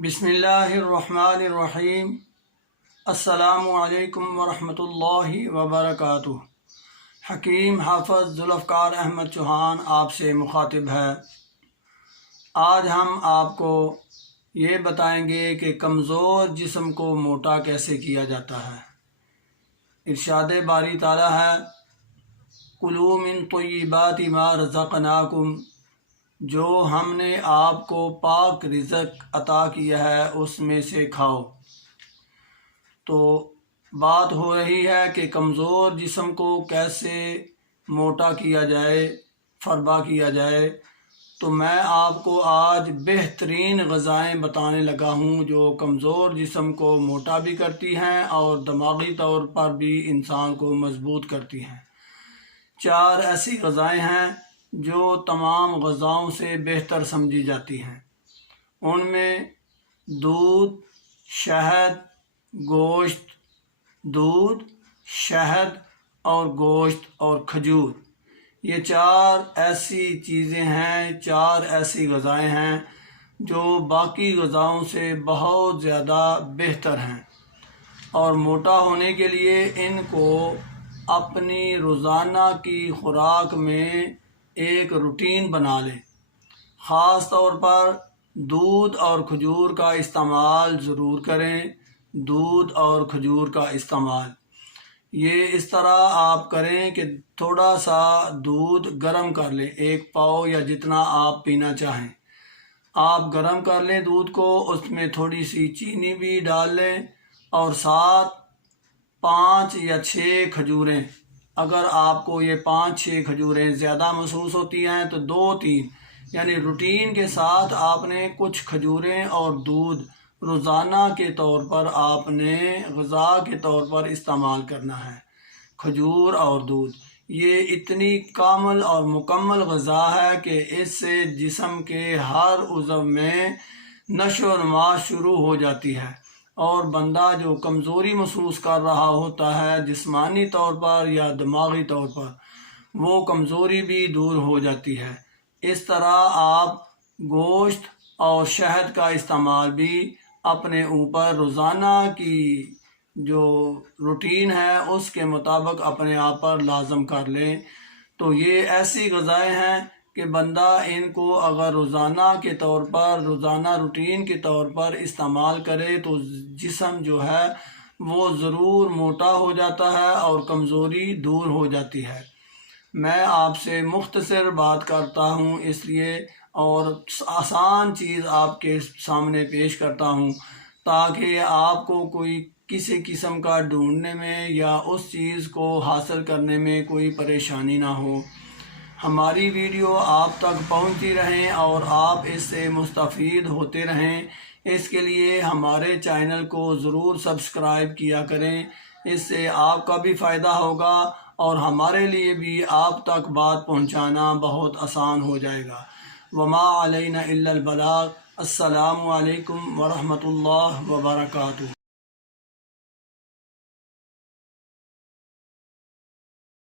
بسم اللہ الرحمن الرحیم۔ السلام علیکم ورحمۃ اللہ وبرکاتہ۔ حکیم حافظ ذوالفقار احمد چوہان آپ سے مخاطب ہے۔ آج ہم آپ کو یہ بتائیں گے کہ کمزور جسم کو موٹا کیسے کیا جاتا ہے۔ ارشاد باری تعالیٰ ہے، کلوا من طیبات ما رزقناکم، جو ہم نے آپ کو پاک رزق عطا کیا ہے اس میں سے کھاؤ۔ تو بات ہو رہی ہے کہ کمزور جسم کو کیسے موٹا کیا جائے، فربا کیا جائے۔ تو میں آپ کو آج بہترین غذائیں بتانے لگا ہوں جو کمزور جسم کو موٹا بھی کرتی ہیں اور دماغی طور پر بھی انسان کو مضبوط کرتی ہیں۔ 4 ایسی غذائیں ہیں جو تمام غذاؤں سے بہتر سمجھی جاتی ہیں۔ ان میں دودھ، شہد، گوشت اور کھجور، یہ 4 ایسی چیزیں ہیں، 4 ایسی غذائیں ہیں جو باقی غذاؤں سے بہت زیادہ بہتر ہیں، اور موٹا ہونے کے لیے ان کو اپنی روزانہ کی خوراک میں ایک روٹین بنا لیں۔ خاص طور پر دودھ اور کھجور کا استعمال ضرور کریں۔ دودھ اور کھجور کا استعمال یہ اس طرح آپ کریں کہ تھوڑا سا دودھ گرم کر لیں، 1 پاؤ یا جتنا آپ پینا چاہیں، آپ گرم کر لیں دودھ کو، اس میں تھوڑی سی چینی بھی ڈال لیں، اور ساتھ 5 یا 6 کھجوریں۔ اگر آپ کو یہ 5-6 کھجوریں زیادہ محسوس ہوتی ہیں تو 2-3، یعنی روٹین کے ساتھ آپ نے کچھ کھجوریں اور دودھ روزانہ کے طور پر آپ نے غذا کے طور پر استعمال کرنا ہے۔ کھجور اور دودھ یہ اتنی کامل اور مکمل غذا ہے کہ اس سے جسم کے ہر عضو میں نشو و نما شروع ہو جاتی ہے، اور بندہ جو کمزوری محسوس کر رہا ہوتا ہے جسمانی طور پر یا دماغی طور پر، وہ کمزوری بھی دور ہو جاتی ہے۔ اس طرح آپ گوشت اور شہد کا استعمال بھی اپنے اوپر روزانہ کی جو روٹین ہے اس کے مطابق اپنے آپ پر لازم کر لیں۔ تو یہ ایسی غذائیں ہیں کہ بندہ ان کو اگر روزانہ کے طور پر، روزانہ روٹین کے طور پر استعمال کرے تو جسم جو ہے وہ ضرور موٹا ہو جاتا ہے اور کمزوری دور ہو جاتی ہے۔ میں آپ سے مختصر بات کرتا ہوں اس لیے، اور آسان چیز آپ کے سامنے پیش کرتا ہوں تاکہ آپ کو کوئی کسی قسم کا ڈھونڈنے میں یا اس چیز کو حاصل کرنے میں کوئی پریشانی نہ ہو۔ ہماری ویڈیو آپ تک پہنچتی رہیں اور آپ اس سے مستفید ہوتے رہیں، اس کے لیے ہمارے چینل کو ضرور سبسکرائب کیا کریں۔ اس سے آپ کا بھی فائدہ ہوگا اور ہمارے لیے بھی آپ تک بات پہنچانا بہت آسان ہو جائے گا۔ وما علینا الا البلاغ۔ السلام علیکم ورحمۃ اللہ وبرکاتہ۔